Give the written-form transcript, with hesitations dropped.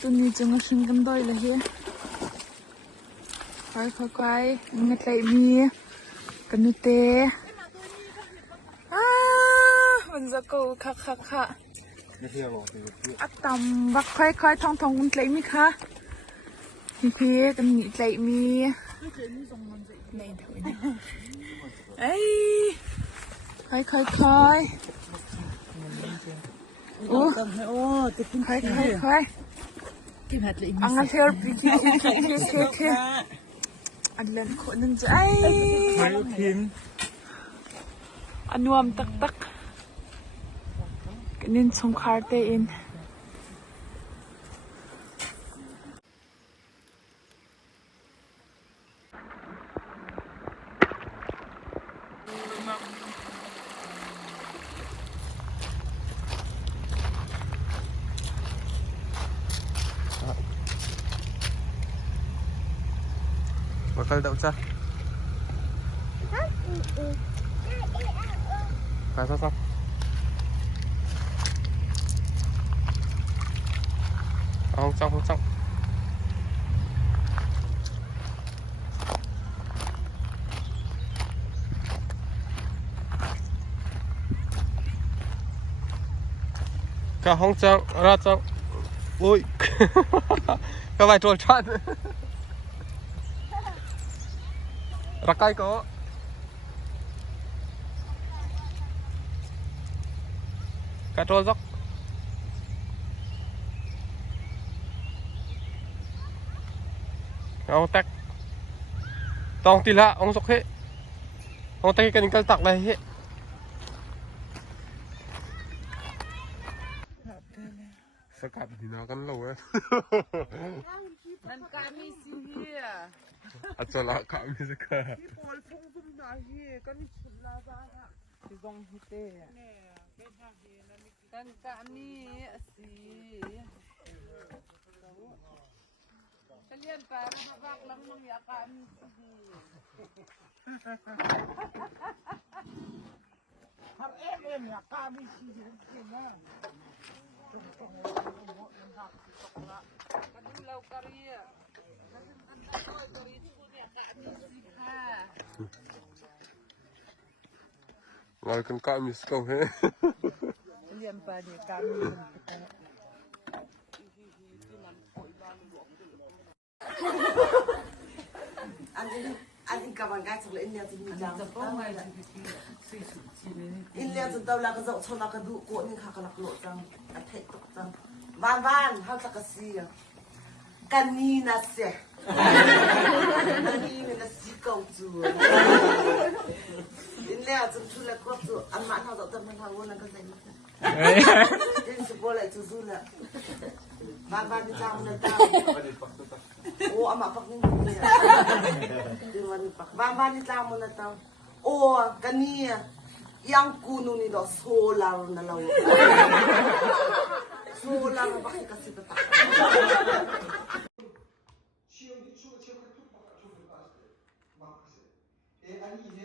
ตัวนี้จะมาชิมกันด้วยเลยเฮียค่อยๆงัดไหลมีกันนุเตมันจะกูค่ะอัดตำวักค่อยๆทองกันไหลมีค่ะพี่กันมีไหลมีในถุงค่อยโอ้ค่อยอังกฤษพี่อันเล่นคนนึงจะอันนวมตักกันนินสงคราเตอินbakal tak usah. Pasal sah. Không xong. Cả không xong, ra xong. Ui. Các bạn trôi tròn. Rakai ko. Katrol dok. Ông tắc. Tong tila ông sok he. Ông tắc cái kal tak lai he. Sekat dinakan lo eh. Dan kami sini ya. Asalak kami sekarang. Di pol pung pung nahi kan di Lahva di dong hite. Dan kami si. Kalian para habak lang nung ya kami si. Har ya kami si na. Kadulaw kariya. Ngồi kami sekarang he. Kalian pada kami. Anh các bạn gái chụp lên nhà thì chàng in nhà thì tao là cái dậu cho nó cái đủ cuộn nhưng khạc lạc lộ rằng cái thệ tục rằng van hao chắc cái gì canina se canina si cầu chùa in nhà thì chú là có chùa ăn mặn hao dậu tâm hao luôn là cái gì in chụp lại chú du là van đi chào mình tao ô ama pak ni van đi chào mình tao ô canina yang kuno ni lo solar na law solar bakit kasi tatak 시험이 추가 체육할 tud bakal 추가 봤을 때 막 하세요. 아니 이제